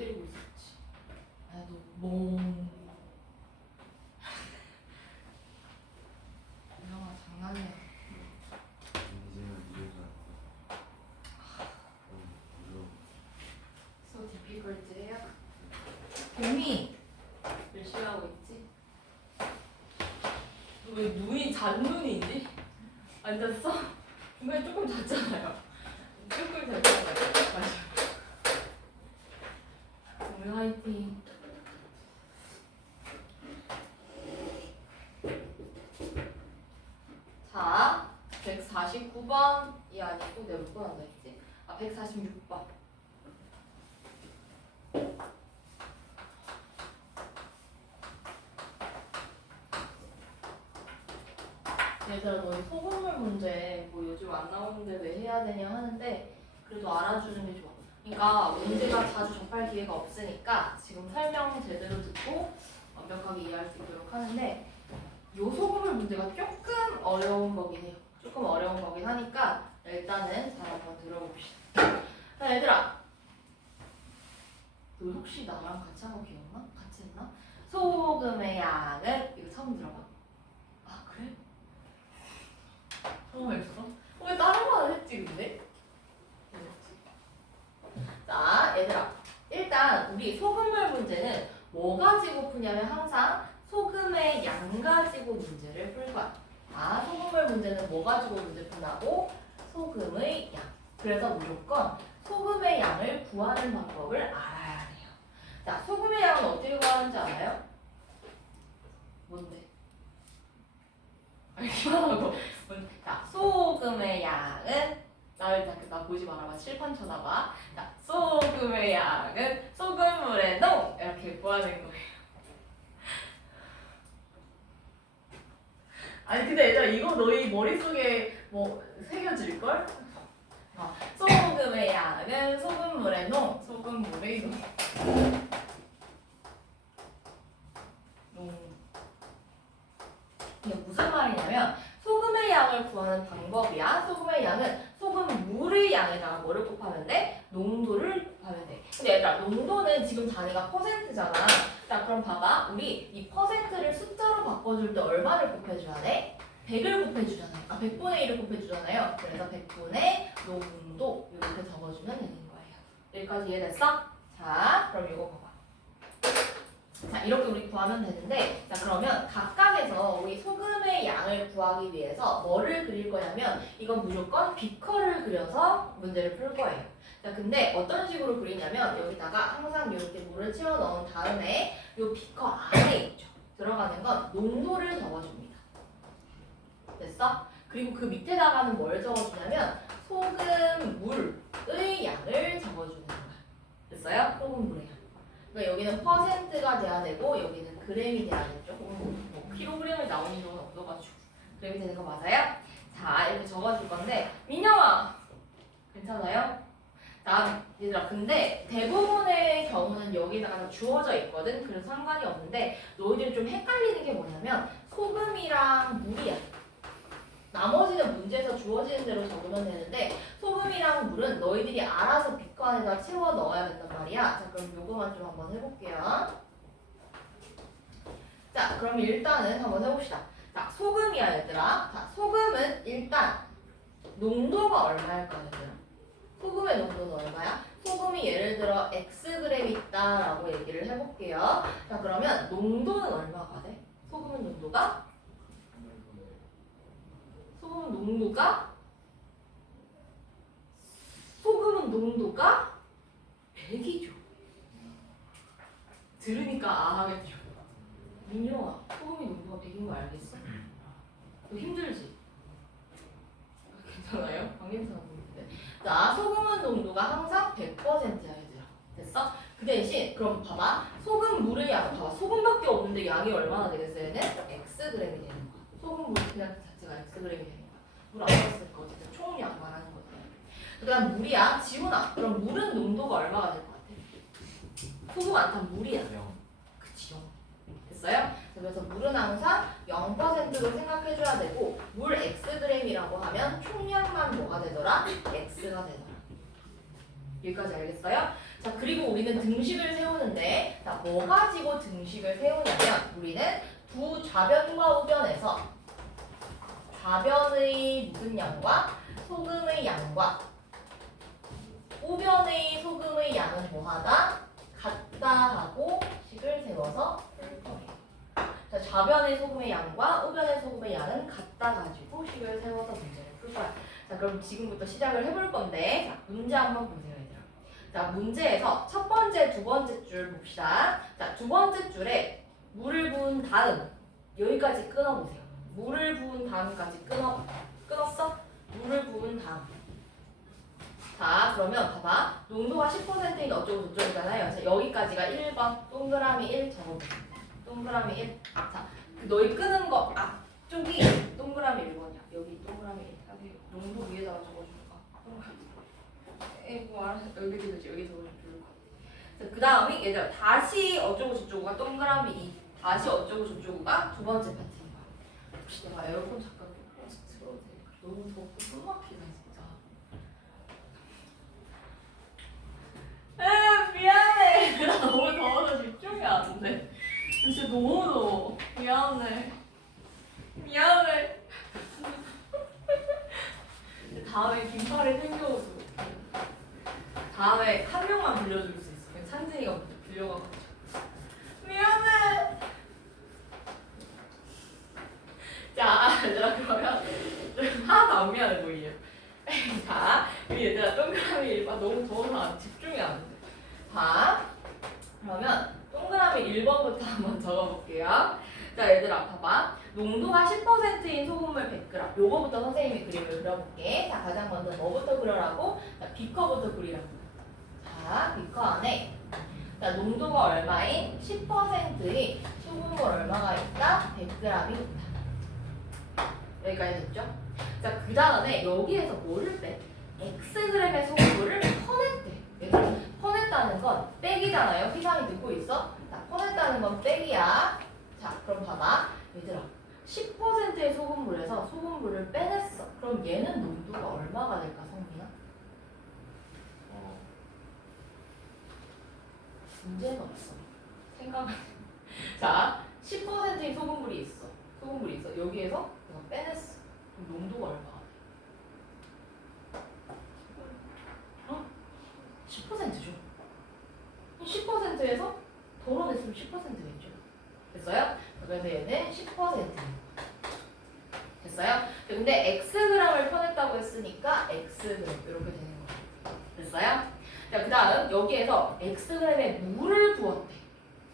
때리고 있었지. 나도 멍. 영아 장난이야. So difficult해요. 뱀이 열심히 하고 있지? 너 왜 눈이 잔눈이지? 안 잤어? 중간에 조금 잤잖아요. 조금 잤잖아요. 맞아. 오늘 화이팅. 자, 149번이 아니고 내가 몇 번 한다 했지? 146번. 얘들아, 너희 소금물 문제 뭐 요즘 안 나오는데 왜 해야 되냐 하는데 그래도 알아주는 게 좋아. 그러니까 문제가 자주 접할 기회가 없으니까 지금 설명 제대로 듣고 완벽하게 이해할 수 있도록 하는데 요 소금물 문제가 조금 어려운 거긴 해요. 조금 어려운 거긴 하니까 일단은 잘 한번 들어봅시다. 자, 얘들아, 너 혹시 나랑 같이 한 거 기억나? 같이 했나? 소금의 양은 이거 처음 들어봐? 아, 그래? 처음 했어? 왜 다른 거는 했지 근데? 자, 얘들아, 일단 우리 소금물 문제는 뭐 가지고 푸냐면 항상 소금의 양 가지고 문제를 풀 거야. 아, 소금물 문제는 뭐 가지고 문제 푼다고? 소금의 양. 그래서 무조건 소금의 양을 구하는 방법을 알아야 해요. 자, 소금의 양은 어떻게 구하는지 알아요? 뭔데? 알기만 하고. 자, 소금의 양은 나 보지 말아봐. 칠판 쳐다봐. 자, 소금의 양은 소금물의 농 이렇게 구하는 거예요. 아니 근데 얘들아 이거 너희 머릿속에 뭐 새겨질걸? 소금의 양은 소금물의 농, 소금물의 농. 이게 무슨 말이냐면 소금의 양을 구하는 방법이야. 소금의 양은 소금물의 양에다가 뭐를 곱하면 돼? 농도를 곱하면 돼. 근데 얘들아 농도는 지금 자네가 퍼센트잖아. 자 그럼 봐봐. 우리 이 퍼센트를 숫자로 바꿔줄 때 얼마를 곱해줘야 돼? 100을 곱해주잖아요. 100분의 1을 곱해주잖아요. 그래서 100분의 농도 이렇게 적어주면 되는 거예요. 여기까지 이해됐어? 자 그럼 이거 봐봐. 자 이렇게 우리 구하면 되는데 자 그러면 각각에서 우리 소금의 양을 구하기 위해서 뭐를 그릴 거냐면 이건 무조건 비커를 그려서 문제를 풀 거예요. 자 근데 어떤 식으로 그리냐면 여기다가 항상 이렇게 물을 채워 넣은 다음에 이 비커 안에 있죠. 들어가는 건 농도를 적어줍니다. 됐어? 그리고 그 밑에다가는 뭘 적어주냐면 소금물의 양을 적어주는 거야. 됐어요? 소금물의 양. 그러니까 여기는 퍼센트가 돼야 되고 여기는 그램이 돼야 되죠. 뭐 킬로그램이 나오는 경우는 없어가지고 그램이 되는 거 맞아요? 자 이렇게 적어줄 건데 민영아 괜찮아요? 자 얘들아 근데 대부분의 경우는 여기다가 주어져 있거든. 그래서 상관이 없는데 너희들이 좀 헷갈리는 게 뭐냐면 소금이랑 물이야. 나머지는 문제에서 주어지는 대로 적으면 되는데 소금이랑 물은 너희들이 알아서 비커 안에다 채워 넣어야 된단 말이야. 자 그럼 요거만 좀 한번 해볼게요. 자 그럼 일단은 한번 해봅시다. 자 소금이야 얘들아. 자 소금은 일단 농도가 얼마일까 얘들아? 소금의 농도는 얼마야? 소금이 예를 들어 Xg 있다라고 얘기를 해볼게요. 자 그러면 농도는 얼마가 돼? 소금은 농도가? 소금은 농도가 100이죠. 들으니까 아 하겠죠. 민영아, 소금이 농도가 100인 거 알겠어? 너 힘들지? 괜찮아요? 안 괜찮아 보이는데. 자, 소금은 농도가 항상 100%야 얘들아. 됐어? 그 대신 그럼 봐봐. 소금 물의 양 봐봐. 소금밖에 없는데 양이 얼마나 되겠어요? 얘는 Xg이 되는 거야. 소금 물 그냥 그 자체가 Xg이 되는 거야. 물 안 넣었을 거 어쨌든 총량 말하는 거지. 그 다음 물이야. 지훈아 그럼 물은 농도가 얼마가 될 것 같아? 소금 안 탄 물이야. 그치 0. 됐어요? 그래서 물은 항상 0%로 생각해줘야 되고 물 Xg이라고 하면 총량만 뭐가 되더라? X가 되더라. 여기까지 알겠어요? 자, 그리고 우리는 등식을 세우는데, 자, 뭐 가지고 등식을 세우냐면, 우리는 두 좌변과 우변에서 좌변의 무슨 양과 소금의 양과 우변의 소금의 양은 뭐하다? 같다 하고 식을 세워서 풀 거예요. 자, 좌변의 소금의 양과 우변의 소금의 양은 같다 가지고 식을 세워서 문제를 풀 거야. 자, 그럼 지금부터 시작을 해볼 건데, 자, 문제 한번 보세요, 얘들아. 자, 문제에서 첫 번째, 두 번째 줄 봅시다. 자, 두 번째 줄에 물을 부은 다음 여기까지 끊어보세요. 물을 부은 다음까지 끊었어? 물을 부은 다음. 자, 그러면 봐봐. 농도가 10%인 어쩌고 저쩌고잖아요. 자, 여기까지가 1번. 동그라미 1 적어보세요. 동그라미 1. 자, 너희 끄는 거 앞쪽이 동그라미 1번이야. 여기 동그라미 1. 여기 농도 위에다가 적어줄까? 뭐 알아서 여기 되지. 여기 적어줄 거. 자, 그 다음에 얘들아 다시 어쩌고 저쩌고가 동그라미 2. 다시 어쩌고 저쩌고가 두 번째 파트인 거야. 혹시 내가 에어컨 잠깐 틀어도 돼? 너무 덥고 숨 막히다 진짜. 미안해. 나 너무 더워서 집중이 안 돼. 진짜 너무 더워. 미안해. 다음에 긴팔을 챙겨오고. 다음에 한 명만 빌려줄 수 있어. 그냥 찬진이가 빌려가고. 미안해. 자, 얘들아 그러면 하나도 안 미안해 보이려. 자, 우리 얘들아 동그라미 1번 너무 더워서 집중이 안 돼. 자, 그러면 동그라미 1번부터 한번 적어볼게요. 자, 얘들아 봐봐. 농도가 10%인 소금물 100g. 요거부터 선생님이 그림을 그려볼게. 자, 가장 먼저 뭐부터 그려라고? 자, 비커부터 그리라고. 자, 비커 안에 자, 농도가 얼마인 10%의 소금물 얼마가 있다? 100g이 있다. 여기까지 됐죠? 자, 그 다음에 여기에서 뭐를 빼? Xg의 소금물을 퍼냈대. 얘들아, 퍼냈다는 건 빼기잖아요. 피상이 듣고 있어? 자, 퍼냈다는 건 빼기야. 자, 그럼 봐봐. 얘들아, 10%의 소금물에서 소금물을 빼냈어. 그럼 얘는 농도가 얼마가 될까, 성민아? 문제는 없어. 생각은. 자, 10%의 소금물이 있어. 여기에서 내가 빼냈어. 그럼 농도가 얼마가 돼? 10%죠. 10%에서 덜어냈으면 10%겠죠. 됐어요? 그래서 얘는 10%. 됐어요? 근데 Xg을 퍼냈다고 했으니까 Xg 이렇게 되는 거예요. 됐어요? 자, 그 다음 여기에서 Xg의 물을 부었대.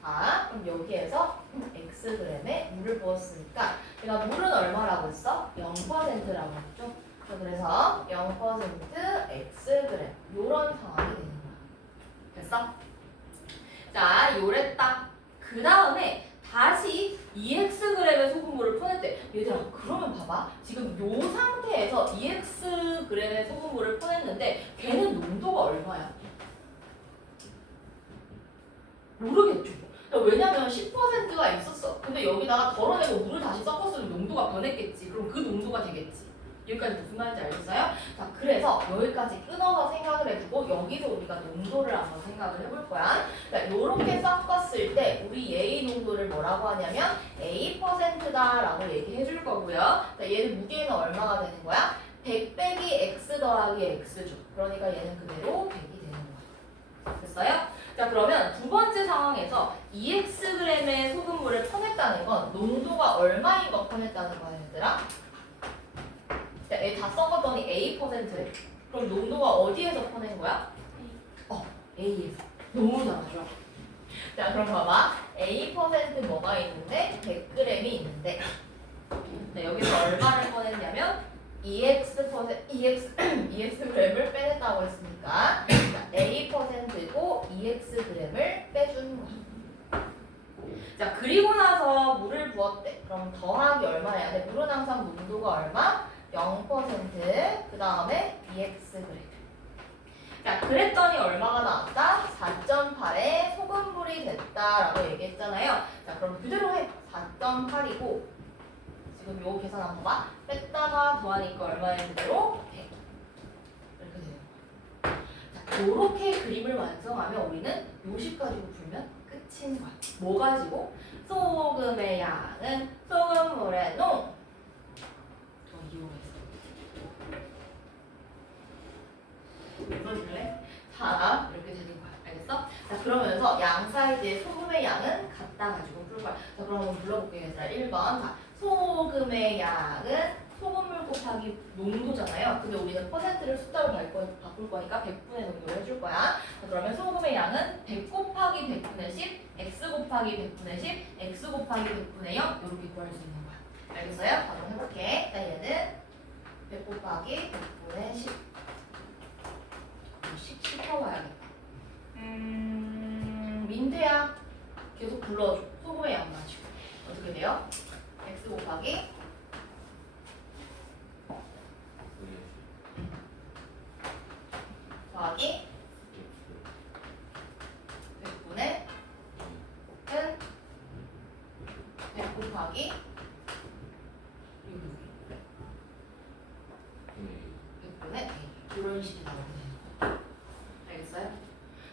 자, 그럼 여기에서 Xg의 물을 부었으니까 내가 물은 얼마라고 했어? 0%라고 했죠? 그래서 0% Xg 요런 상황이 되는 거야. 됐어? 자, 요랬다. 그 다음에 다시 2Xg의 소금물을 퍼냈대. 얘들아, 그러면 봐봐. 지금 요 상태에서 2Xg의 소금물을 퍼냈는데 걔는 농도가 얼마야? 모르겠죠. 왜냐면 10%가 있었어. 근데 여기다가 덜어내고 물을 다시 섞었으면 농도가 변했겠지. 그럼 그 농도가 되겠지. 여기까지 무슨 말인지 알겠어요? 자, 그래서 여기까지 끊어서 생각을 해주고 여기서 우리가 농도를 한번 생각을 해볼 거야. 자, 이렇게 섞었을 때 우리 얘의 농도를 뭐라고 하냐면 A%다라고 얘기해 줄 거고요. 자, 얘는 무게는 얼마가 되는 거야? 100 빼기 X 더하기 X죠. 그러니까 얘는 그대로 100이 되는 거야. 됐어요? 자, 그러면 두 번째 상황에서 2Xg의 소금물을 퍼냈다는 건 농도가 얼마인 거 퍼냈다는 거야, 얘들아? 자, 얘 다 섞었더니 A%래. 그럼 농도가 어디에서 퍼낸 거야? A에서. 너무 잘하죠? 자, 그럼 봐봐. A% 뭐가 있는데? 100g이 있는데. 자, 여기서 얼마를 꺼냈냐면 2xg을 빼냈다고 했으니까 자, A%고 2xg을 빼준 거야. 자, 그리고 나서 물을 부었대. 그럼 더하기 얼마야? 근데 물은 항상 농도가 얼마? 0%, 그 다음에 2xg. 자, 그랬더니 얼마가 나왔다? 4.8에 소금물이 됐다라고 얘기했잖아요. 자, 그럼 그대로 해. 4.8이고 지금 요 계산 한번 봐. 뺐다가 더하니까 얼마인 그대로? 100. 이렇게 되는 거야. 자, 요렇게 그림을 완성하면 우리는 요식 가지고 풀면 끝인 거야. 뭐 가지고? 소금의 양은 소금물의 농. 더 이용해서. 읽어줄래? 자, 이렇게 되는 거야. 알겠어? 자, 그러면서 양 사이즈의 소금의 양은 같다 가지고 풀 거야. 자, 그럼 한번 불러볼게요. 얘들아. 1번. 자, 소금의 양은 소금물 곱하기 농도잖아요. 근데 우리는 퍼센트를 숫자로 바꿀 거니까 100분의 농도를 해줄 거야. 자, 그러면 소금의 양은 100 곱하기 100분의 10, x 곱하기 100분의 10, x 곱하기 100분의 0 이렇게 구할 수 있는 거야. 알겠어요? 바로 해볼게. 자, 얘는 100 곱하기 100분의 10. 10 펴봐야겠다. 민태야 계속 불러줘. 소금의 양 가지고 어떻게 돼요? x 곱하기 더하기 100분의 은 100 곱하기 100분의 A 이런 식이 나오는 거예요. 알겠어요?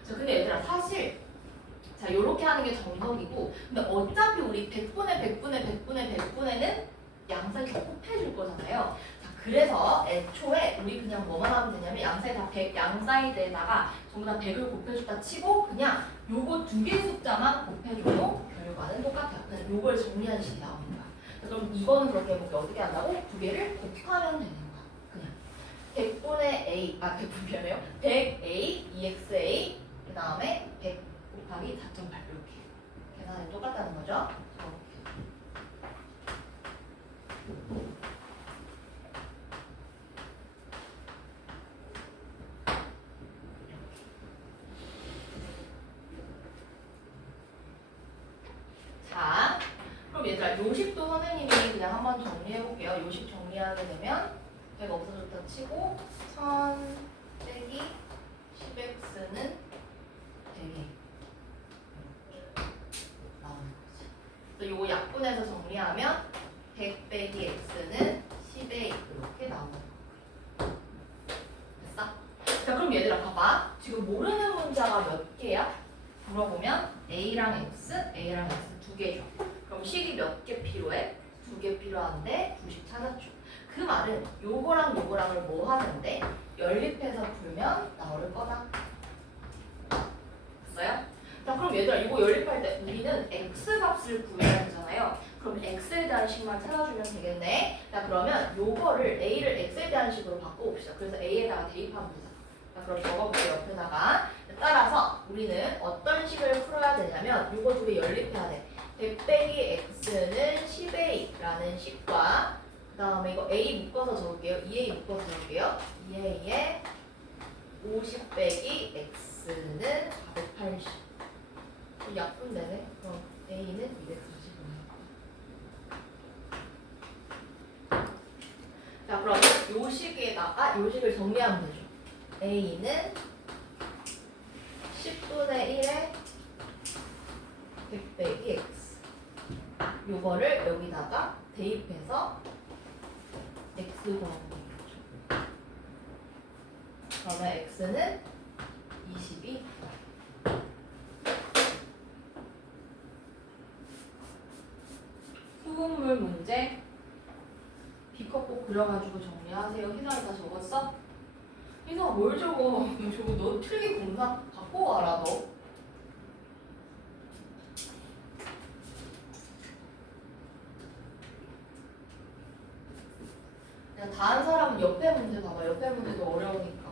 자, 근데 얘들아 사실 자 요렇게 하는 게 정석이고 근데 어차피 우리 100분의 양사이 다 곱해줄 거잖아요. 자, 그래서 애초에 우리 그냥 뭐만 하면 되냐면 양사이 다 100, 양사이드에다가 전부 다 100을 곱해줬다 치고 그냥 요거 두 개 숫자만 곱해줘도 결과는 똑같아요. 그냥 요걸 정리한 식이 나오는 거야. 자, 그럼 이거는 그렇게 해볼게. 어떻게 한다고? 두 개를 곱하면 되는 거야. 그냥 100분의 A, 100분 미안해요. 100A, EXA 그 다음에 100 곱하기 4.8 이렇게 계산이 똑같다는 거죠. 자, 그럼 얘들아 요식도 선생님이 그냥 한번 정리해볼게요. 요식 정리하게 되면 100 없어졌다 치고 1000 빼기 10x는 100이 나오는 거지. 그래서 요거 약분해서 정리하면 100 빼기 x는 10a 이렇게 나오는 거야. 됐어? 자, 그럼 얘들아 봐봐. 지금 모르는 문자가 몇 개야? 물어보면 A랑 X 두 개죠. 그럼 식이 몇 개 필요해? 두 개 필요한데 부식 찾았죠. 그 말은 요거랑 요거랑을 뭐 하는데 연립해서 풀면 나올 거다. 됐어요? 자, 그럼 얘들아 이거 연립할 때 우리는 X 값을 구해야 되잖아요. 그럼 X에 대한 식만 찾아주면 되겠네. 자, 그러면 요거를 A를 X에 대한 식으로 바꿔봅시다. 그래서 A에다가 대입하면 되잖아. 자, 그럼 적어볼게요. 옆에다가. 따라서 우리는 어떤 식을 풀어야 되냐면 요거 두 개 연립해야 돼. 100 빼기 x는 10a라는 식과 그 다음에 이거 a 묶어서 적을게요. 2a 묶어서 적을게요. 2a에 50 빼기 x는 480. 약분되네. 그럼 a는 245. 자, 그러면 요 식에다가 요 식을 정리하면 되죠. a는 10분의 1에 100 빼기 x 요거를 여기다가 대입해서 x 구하는 거죠. 그러면 x는 22 수돗물 문제 B컵 꼭 그려가지고 정리하세요. 희성이 다 적었어? 희성아 뭘 적어? 저거 너 틀기 공사 갖고 와라 너. 다른 사람은 옆에 문제 봐봐. 옆에 문제도 어려우니까.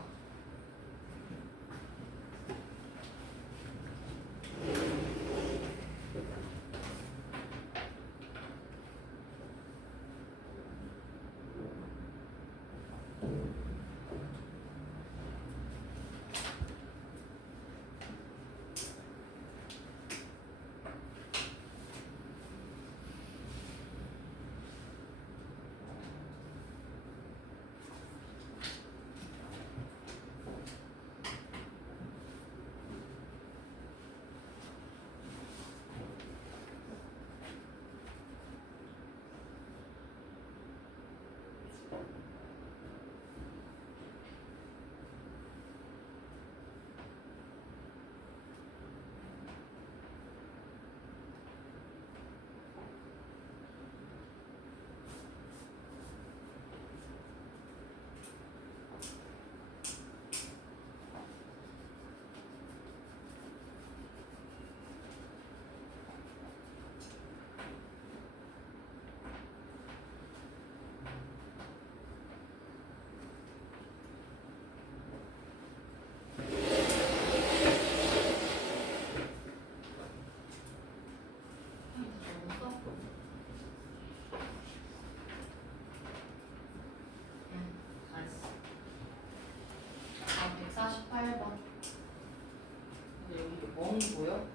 보여?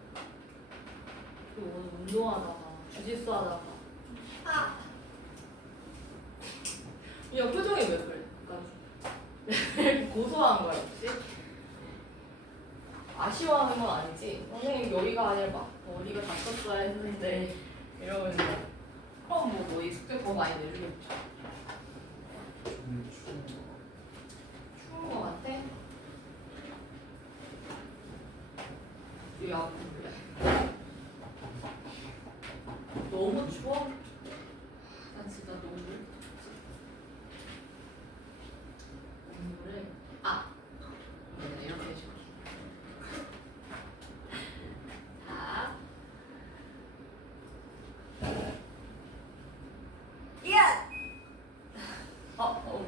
그리고 오늘 운동하다가 주짓수 하다가 야 표정이 왜 그래? 약간 고소한 거야 혹시? 아쉬워하는 건 아니지? 선생님 여기가 아니라 막 어디가 다쳤어야 했는데 이러면서 그럼 이 숙제 더 많이 내주겠죠? 추운 거 같아? 야 그래 너무 추워? 난 진짜 너무 덥지. 공부를 내가 이렇게 해줄게. 자, 야!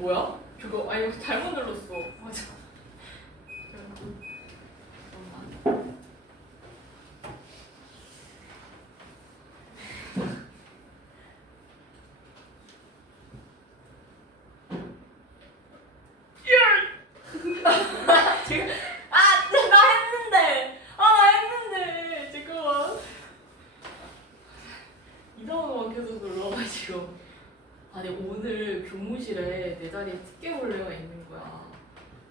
뭐야? 그거 이거 잘못 눌렀어. 맞아. 잠깐만. 지금 나 했는데 잠깐만 이상한 거만 계속 눌러가지고 아니 오늘 교무실에 내 자리에 집게벌레가 있는 거야.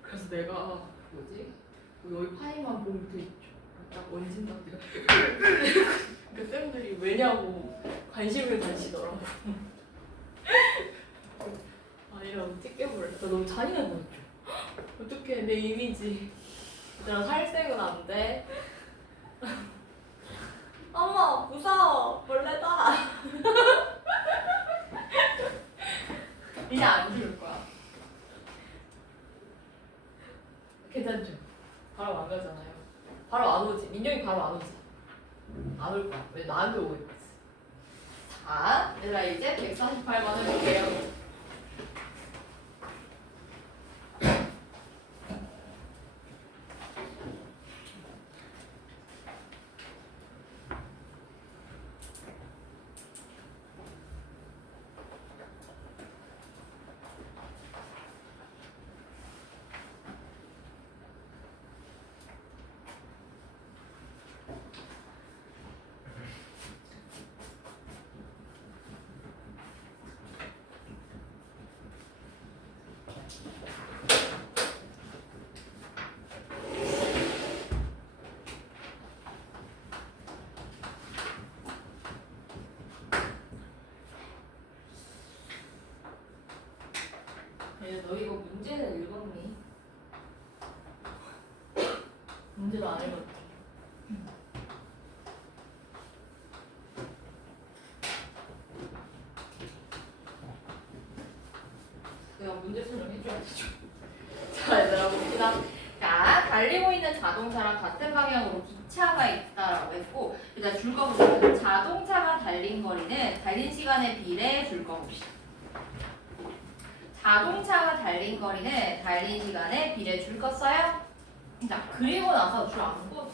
그래서 내가 여기 파이만 보면 돼 있죠. 딱 원진답게 그 쌤들이 왜냐고 관심을 가지더라고. 아니라고 집게벌레. 나 너무 잔인해 보였죠. 어떡해 내 이미지. 얘들아 살색은 안 돼. 엄마 무서워 벌레다. 이제 안 지울 거야. 괜찮죠? 바로 안 가잖아요. 바로 안 오지. 민정이 바로 안 오지. 안 올 거야. 왜 나한테 오고 있지? 자, 얘들아 이제 148번 해볼게요. 너 이거 문제는 읽었니? 문제도 안 읽었지? 내가 문제 설명해줘야지. 자, 얘들아 봅시다. 자, 달리고 있는 자동차랑 같은 방향으로 기차가 있다라고 했고, 일단 줄 거 보시면 자동차가 달린 거리는 달린 시간에 비례 줄 거 봅시다. 자동차가 달린 거리는 달린 시간에 비례 줄 거 써요? 자, 그리고 나서 줄 안 그어줬어.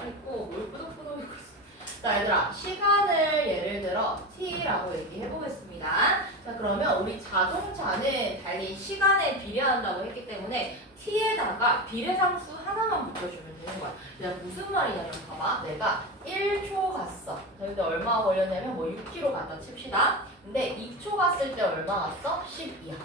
아이고, 뭘 끄덕끄덕 이고 있어. 자, 얘들아, 시간을 예를 들어 t라고 얘기해 보겠습니다. 자, 그러면 우리 자동차는 달린 시간에 비례한다고 했기 때문에 t에다가 비례상수 하나만 붙여주면 되는 거야. 내가 무슨 말이냐면 봐봐. 내가 1초 갔어. 근데 얼마 걸렸냐면 6km 갔다 칩시다. 근데 2초 갔을 때 얼마 갔어? 12야.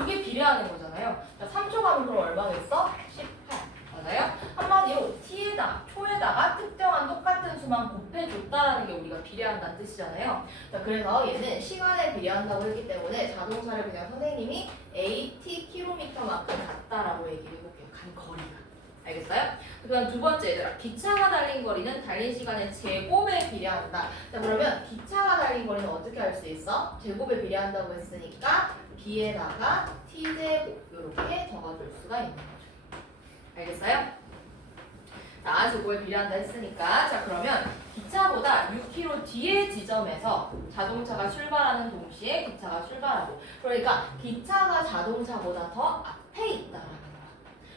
이게 비례하는 거잖아요. 자, 3초 가면 그럼 얼마 됐어? 18. 맞아요? 한마디로 초에다가 특정한 똑같은 수만 곱해줬다라는 게 우리가 비례한다는 뜻이잖아요. 자, 그래서 얘는 시간에 비례한다고 했기 때문에 자동차를 그냥 선생님이 AT km만큼 갔다라고 얘기를 해볼게요. 간 거리가. 알겠어요? 그 다음 두 번째 얘들아, 기차가 달린 거리는 달린 시간의 제곱에 비례한다. 자, 그러면 기차가 달린 거리는 어떻게 할 수 있어? 제곱에 비례한다고 했으니까 b에다가 t제곱 이렇게 적어줄 수가 있는 거죠. 알겠어요? 자, 제곱에 비례한다 했으니까 자, 그러면 기차보다 6km 뒤의 지점에서 자동차가 출발하는 동시에 기차가 출발하고, 그러니까 기차가 자동차보다 더 앞에 있다라는 거야.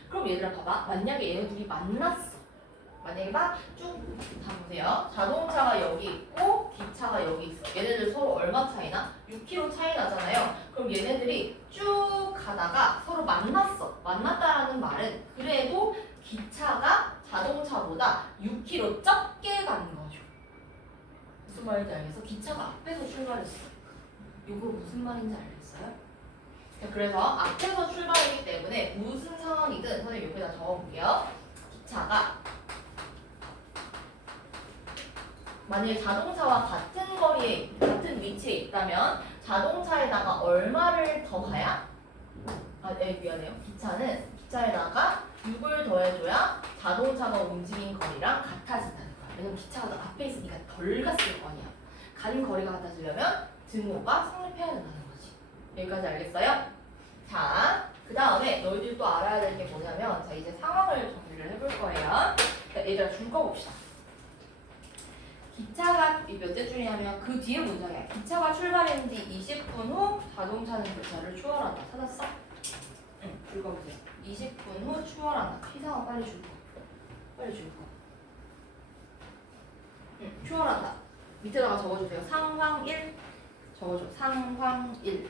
그럼 얘들아 봐봐. 만약에 얘네들이 만났어. 만약에 막 쭉 가보세요. 자동차가 여기 있고 기차가 여기 있어. 얘네들 서로 얼마 차이나? 6km 차이 나잖아요. 그럼 얘네들이 쭉 가다가 서로 만났어. 만났다라는 말은 그래도 기차가 자동차보다 6km 무슨 말인지 알겠어요? 자, 그래서 앞에서 출발이기 때문에 무슨 상황이든 선생님 여기다 적어볼게요. 기차가 만일 자동차와 같은 거리에 같은 위치에 있다면 자동차에다가 얼마를 더 가야? 미안해요. 기차에다가 6을 더해줘야 자동차가 움직인 거리랑 같아진다는 거야. 왜냐면 기차가 더 앞에 있으니까 덜 갔을 거 아니야. 가는 거리가 같아지려면 등호가 성립해야 된다는 거지. 여기까지 알겠어요? 자, 그 다음에 너희들이 또 알아야 될 게 뭐냐면, 자, 이제 상황을 정리를 해볼 거예요. 자, 얘들아, 줄 거 봅시다. 기차가 몇 줄이냐면 그 뒤에 문장이야. 기차가 출발한 지 20분 후 자동차는 교차를 추월한다. 찾았어? 응, 줄 거 보세요. 20분 후 추월한다. 피상어 빨리 줄 거. 빨리 줄 거. 응, 추월한다. 밑에다가 적어주세요. 상황 1 적어줘. 상황 1.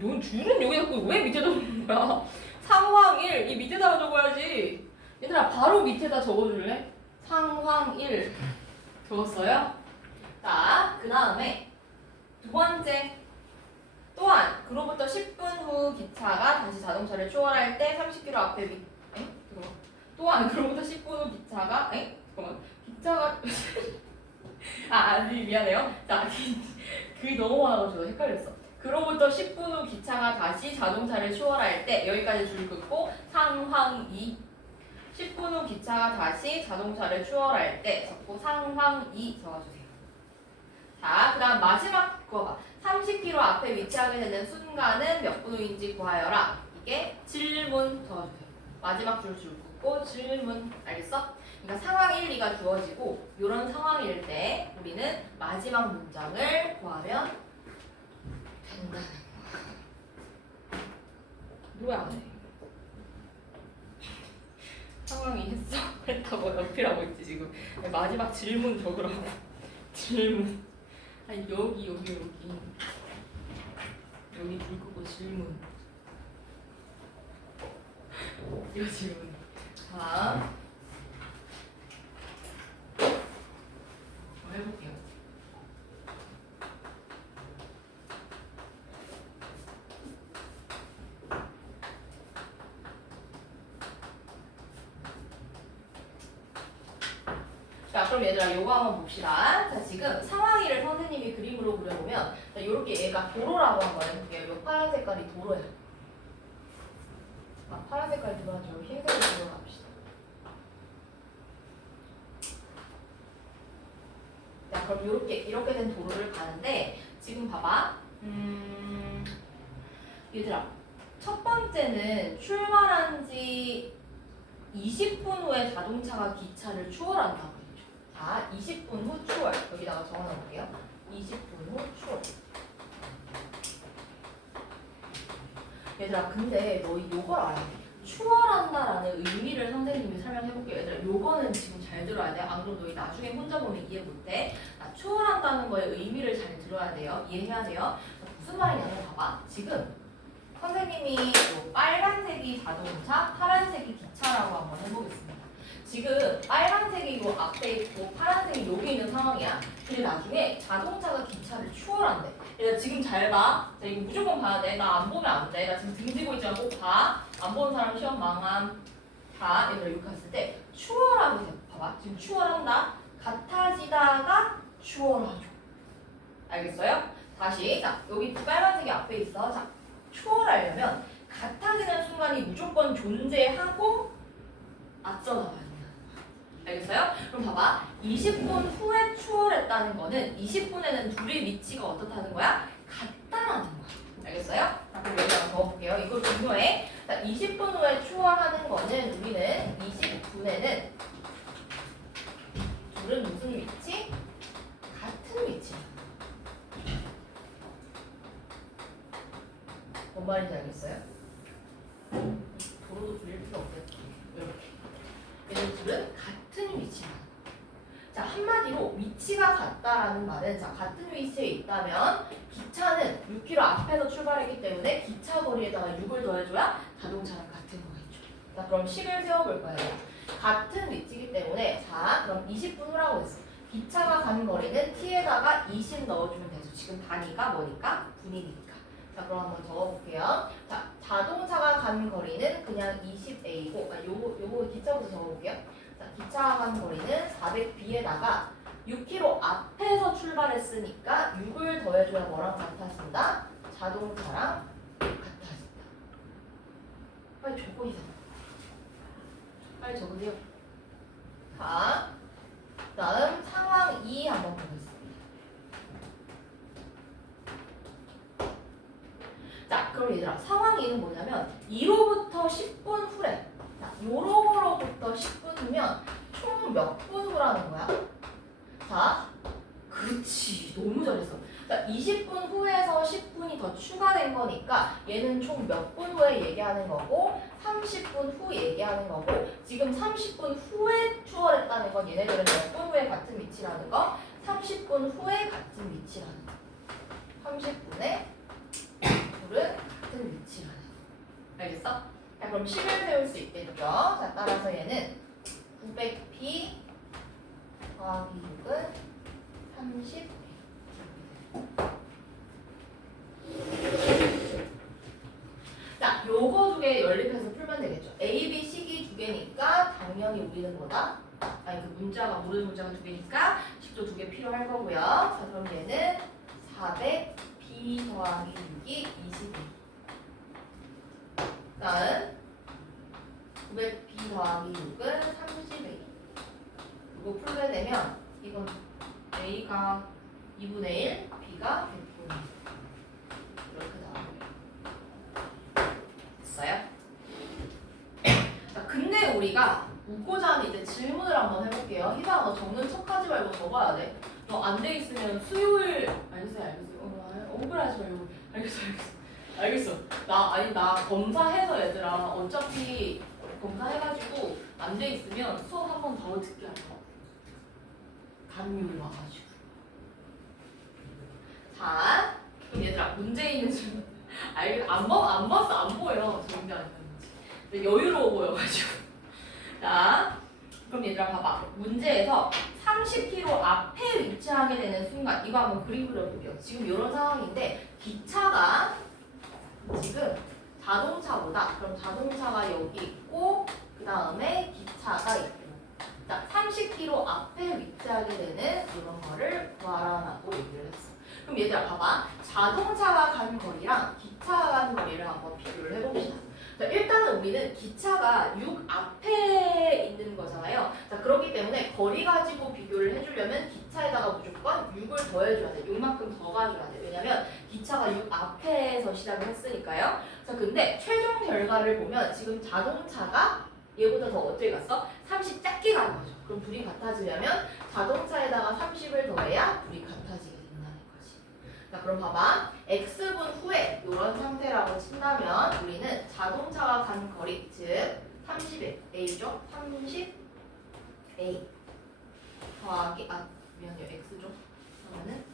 넌 줄은 여기다 그 왜 밑에다 적는 거야? 상황 1. 이 밑에다가 적어야지. 얘들아, 바로 밑에다 적어줄래? 상황 1 적었어요? 자, 그 다음에 두 번째. 또한 그로부터 10분 후 기차가 다시 자동차를 추월할 때 30km 앞에 또한 그로부터 10분 후 기차가 기차가 아니 미안해요. 자, 그게 너무 많아가지고 헷갈렸어. 그로부터 10분 후 기차가 다시 자동차를 추월할 때 여기까지 줄 긋고 상황 2 10분 후 기차가 다시 자동차를 추월할 때 적고 상황 2 적어주세요. 자, 그 다음 마지막 그거 봐. 30km 앞에 위치하게 되는 순간은 몇 분 후인지 구하여라. 이게 질문 적어주세요. 마지막 줄 긋고 질문. 알겠어? 그러니까 상황 1, 2가 주어지고 이런 상황일 때 우리는 마지막 문장을 구하면 된다는 거야. 누가 안 해? 상황이 했어? 했다고 어필하고 있지 지금. 마지막 질문 적으라고. 질문. 아니 여기 줄 끄고 질문. 이 질문. 자, 해볼게요. 자, 그럼 얘들아 요거 한번 봅시다. 자, 지금 상황이를 선생님이 그림으로 그려보면 자, 요렇게 얘가 도로라고 한번 해볼게요. 요 파란 색깔이 도로야. 파란 색깔 도로하죠. 흰색으로 들어갑시다. 자, 그럼 이렇게 된 도로를 가는데 지금 봐봐. 얘들아, 첫 번째는 출발한 지 20분 후에 자동차가 기차를 추월한다고 했죠. 자, 20분 후 추월. 여기다가 적어놓을게요. 20분 후 추월. 얘들아, 근데 너희 요걸 알아야 돼. 추월한다라는 의미를 선생님이 설명해볼게요. 얘들아, 요거는 지금 잘 들어야 돼. 안 그러면 너희 나중에 혼자 보면 이해 못해. 추월한다는 거의 의미를 잘 들어야 돼요. 이해해야 돼요. 무슨 말이냐면 봐봐. 지금 선생님이 요 빨간색이 자동차, 파란색이 기차라고 한번 해보겠습니다. 지금 빨간색이 요 앞에 있고 파란색이 여기 있는 상황이야. 근데 나중에 자동차가 기차를 추월한대. 얘들아 지금 잘 봐. 자, 이거 무조건 봐야 돼. 나 안 보면 안 돼. 나 지금 등지고 있지만 꼭 봐. 안 보는 사람 시험 망함. 자, 얘들아 이렇게 했을 때 추월하고 돼. 봐봐. 지금 추월한다. 같아지다가 추월하죠. 알겠어요? 다시. 자, 여기 빨간색이 앞에 있어. 자, 추월하려면 같아지는 순간이 무조건 존재하고 앞서 나가야 된다. 알겠어요? 그럼 봐봐. 20분 후에 추월했다는 거는 20분에는 둘의 위치가 어떻다는 거야? 같다라는 거야. 알겠어요? 자, 그럼 여기다가 적어볼게요. 이거 중요해. 자, 20분 후에 추월하는 거는 우리는 20분에는 둘은 무슨 위치? 같은 위치. 뭔 말인지 알겠어요? 도로도 그릴 필요 없겠다. 이렇게. 얘네 둘은 같은 위치다. 자, 한마디로 위치가 같다라는 말은 자, 같은 위치에 있다면 기차는 6km 앞에서 출발했기 때문에 기차 거리에다가 6을 더해줘야 자동차랑 같은 거겠죠. 자, 그럼 식을 세워볼 거예요. 같은 위치이기 때문에 자, 그럼 20분 후라고 했어. 기차가 간 거리는 t에다가 20 넣어주면 되죠. 그렇죠. 지금 단위가 뭐니까? 분이니까. 자, 그럼 한번 적어볼게요. 자, 자동차가 가는 거리는 그냥 20A고, 요거 기차부터 적어볼게요. 자, 기차가 가는 거리는 400B에다가 6km 앞에서 출발했으니까 6을 더해줘야 뭐랑 같아진다? 자동차랑 같아진다. 빨리 적어, 이상. 빨리 적으세요. 자, 다음 상황 2 한번 보겠습니다. 자, 그럼 얘들아, 상황 2는 뭐냐면 2로부터 10분 후래. 자, 요로로부터 10분 후면 총 몇 분 후라는 거야? 자, 그렇지. 너무 잘했어. 자, 20분 후에서 10분이 더 추가된 거니까 얘는 총 몇 분 후에 얘기하는 거고 30분 후 얘기하는 거고 지금 30분 후에 추월했다는 건 얘네들은 몇 분 후에 같은 위치라는 거 30분 후에 같은 위치라는 거 30분에 둘은 같은 위치라는 거 알겠어? 자, 그럼 10을 세울 수 있겠죠? 자, 따라서 얘는 900p 더하기 6은 30 자, 요거 두 개 연립해서 풀면 되겠죠. A, B 식이 두 개니까 당연히 우리는 뭐다? 아니 그 문자가 모르는 문자가 두 개니까 식도 두 개 필요할 거고요. 자, 그럼 얘는 400B 더하기 6이 22. 다음 900B 더하기 6은 30A. 이거 풀게 되면 이건 A가 2분의 1, B가 100분의 1. 이렇게 나와요. 됐어요? 자, 근데 우리가 묻고자 하는 이제 질문을 한번 해볼게요. 희상아, 너 적는 척하지 말고 적어야 돼. 너 안 돼 있으면 수요일 알겠어요. 억울하지 말고 알겠어. 나 검사해서 얘들아 어차피 검사해가지고 안 돼 있으면 수업 한 번 더 듣게 할 거야. 담요일 와가지고. 자, 그럼 얘들아 문제 있는 질문 안 봤어 안 보여 정답 아니었는지. 근데 여유로워 보여가지고. 자, 그럼 얘들아 봐봐. 문제에서 30km 앞에 위치하게 되는 순간 이거 한번 그림 그려볼게요. 지금 이런 상황인데 기차가 지금 자동차보다 그럼 자동차가 여기 있고 그 다음에 기차가 있고 자 30km 앞에 위치하게 되는 이런 거를 구하라고 얘기를 했어. 그럼 얘들아 봐봐. 자동차가 가는 거리랑 기차가 가는 거리를 한번 비교를 해봅시다. 자, 일단은 우리는 기차가 6 앞에 있는 거잖아요. 자, 그렇기 때문에 거리 가지고 비교를 해주려면 기차에다가 무조건 6을 더해줘야 돼. 6만큼 더 가줘야 돼. 왜냐면 기차가 6 앞에서 시작을 했으니까요. 자, 근데 최종 결과를 보면 지금 자동차가 얘보다 더 어떻게 갔어? 30 작게 가는 거죠. 그럼 둘이 같아지려면 자동차에다가 30을 더해야 둘이 같아지게 된다는 거지. 자, 그럼 봐봐. X분 후에 이런 상태라고 친다면 우리는 자동차가 가는 거리, 즉 30A죠? 30A 더하기, 미안해요. X죠? 그러면은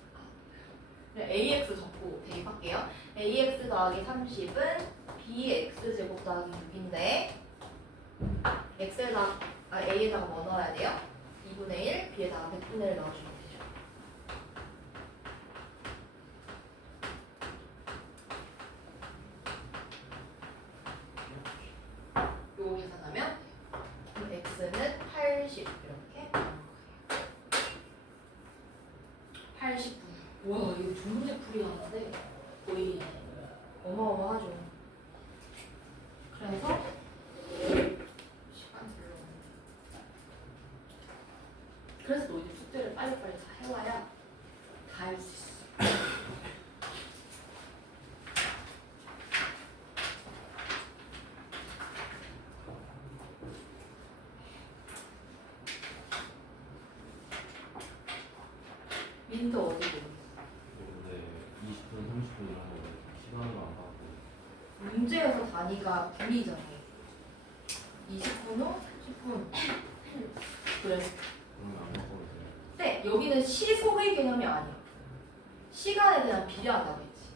AX 적고 대입할게요. AX 더하기 30은 BX제곱 더하기 6인데 A에다가 뭐 넣어야 돼요? 2분의 1, B에다가 100분의 1 넣어주면 되죠. 요거 계산하면 그럼 X는 80 이렇게 나오는 거예요. 80분. 와, 이거 두 문제 풀이 하는데 거의 어마어마하죠. 그래서 시간 별로 없는데. 그래서 너 이제 숙제를 빨리빨리 다 해와야 다 할 수 있어. 민트 어디 보고? 근데 20분, 30분 이런 거 시간을 안 가고 문제에서 단위가 분이잖아요. 20분 후, 10분. 그래. 그러면 안 먹어도 돼요. 근데 여기는 시속의 개념이 아니야. 시간에 대한 비례한다고 했지.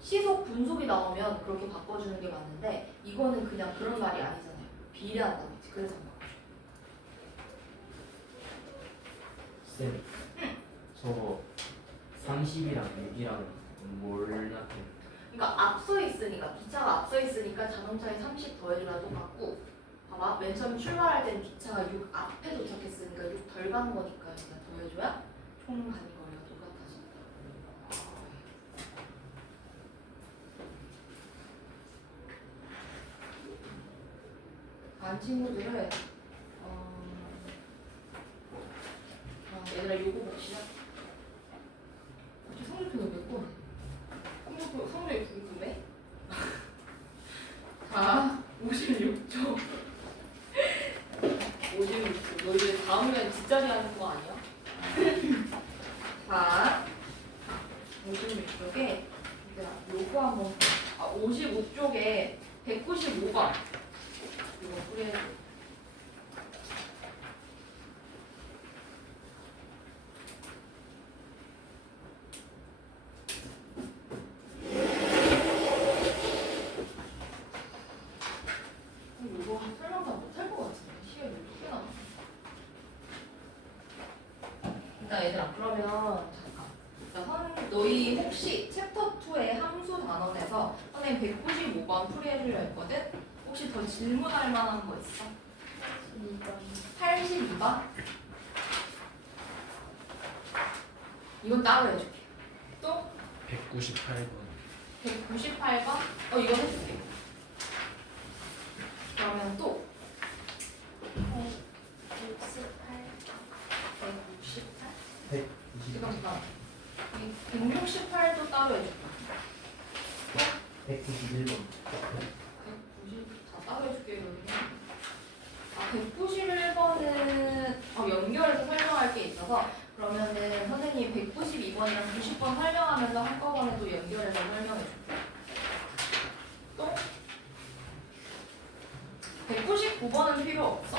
시속, 분속이 나오면 그렇게 바꿔주는 게 맞는데 이거는 그냥 그런 말이 아니잖아요. 비례한다고 했지. 그래서 안 바꿔줘. 쌤, 저거 30이랑 6이랑 뭘 낫게? 그러니까 앞서 있으니까 기차가 앞서 있으니까 자동차에 30 더해줘야 똑같고 봐봐 맨 처음 출발할 땐 기차가 6 앞에 도착했으니까 6 덜 간 거니까 여기다 더해줘야 총 가는 거리가 똑같아진다. 반 친구들은 얘들아 요거 봅시다. 어째 성적표는 몇 번? 성적이 궁금해? 자, 56쪽. 56쪽. 너 이제 다음에 뒷자리 하는 거 아니야? 자, 56쪽에 요거 한번 55쪽에 195번 이거 뿌려줘. 이거 설명서 못할 것 같은데 시간이 꽤 남았어. 일단 얘들아 그러면 잠깐. 너희 혹시 챕터 2의 함수 단원에서 선생님 195번 풀이해주려 했거든? 혹시 더 질문할 만한 거 있어? 82번? 이건 따로 해줄게. 또? 198번. 198번? 이거 해줄게. 그러면 또? 168? 168도 따로 해줄게. 191번. 190, 따로 해줄게. 191번은 연결해서 설명할 게 있어서 그러면은 선생님 192번이랑 90번 설명하면서 한꺼번에 또 연결해서 설명해 줄게. 또? 199번은 필요 없어.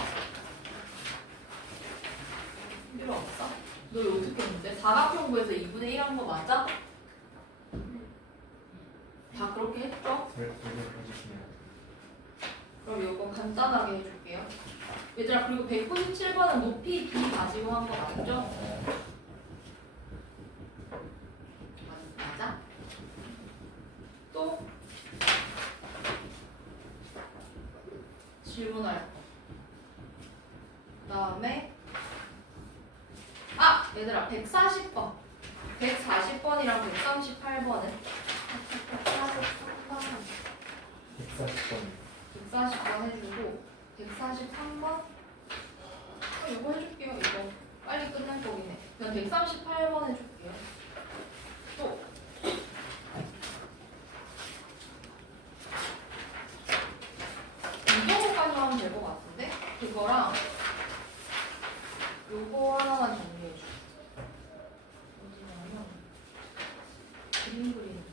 필요 없어? 너 이거 어떻게 했는데? 사각형부에서 2분의 1 한 거 맞아? 다 그렇게 했죠? 설명해주시면. 그럼 이거 간단하게 해줄게요. 얘들아 그리고 197번은 높이 b 가지고 한 거 맞죠? 맞아? 또? 질문할 거. 그 다음에 얘들아 140번 140번이랑 138번은 140번. 140번 해주고 143번 이거 해줄게요. 이거 빨리 끝날 거긴 해. 그냥 138번 해줄게요. 또 이 정도까지 하면 될 것 같은데? 그거랑 요거 하나만 정리해 줘. 어디냐면 그림 그리는 거.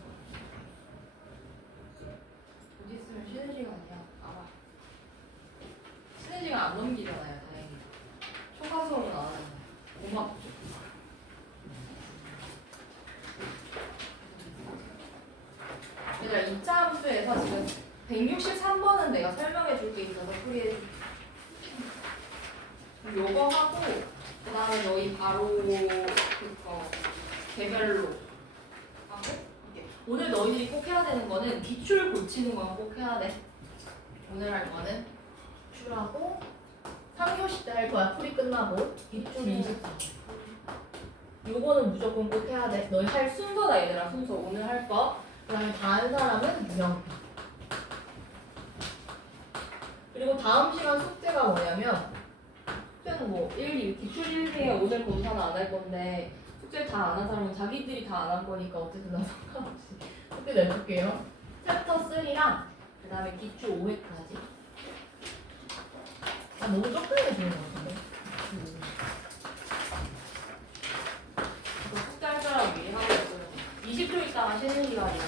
어디 있으면 쉬는 시간이야. 알아. 쉬는 시간 안 넘기잖아요, 다행히. 초과 수업은 안 하잖아요. 고맙죠. 얘들아 2차 함수에서 지금 163번은 내가 설명해 줄 게 있어서 풀이해 줄게. 요거 하고 그 다음에 너희 바로 그거 개별로 하고 이게 오늘 너희들이 꼭 해야 되는 거는 기출 고치는 건 꼭 해야 돼. 오늘 할 거는 기출하고 3교시 때 할 거야. 풀이 끝나고 기출 24. 요거는 무조건 꼭 해야 돼. 너희 할 순서다 얘들아. 순서 오늘 할 거. 그 다음에 다 한 사람은 유형표. 그리고 다음 시간 숙제가 뭐냐면 숙제는 뭐 1, 2, 기출 1, 2에 오늘 검사는 안 할 건데 숙제 다 안 한 사람은 자기들이 다 안 한 거니까 어쨌든 나 상관없이 숙제 내줄게요. 챕터 3랑 그 다음에 기출 5회까지. 너무 적당히 주는 거 같은데. 이거 숙제 할 사람 미리 하고 있어요. 20초 있다가 쉬는 시간이야.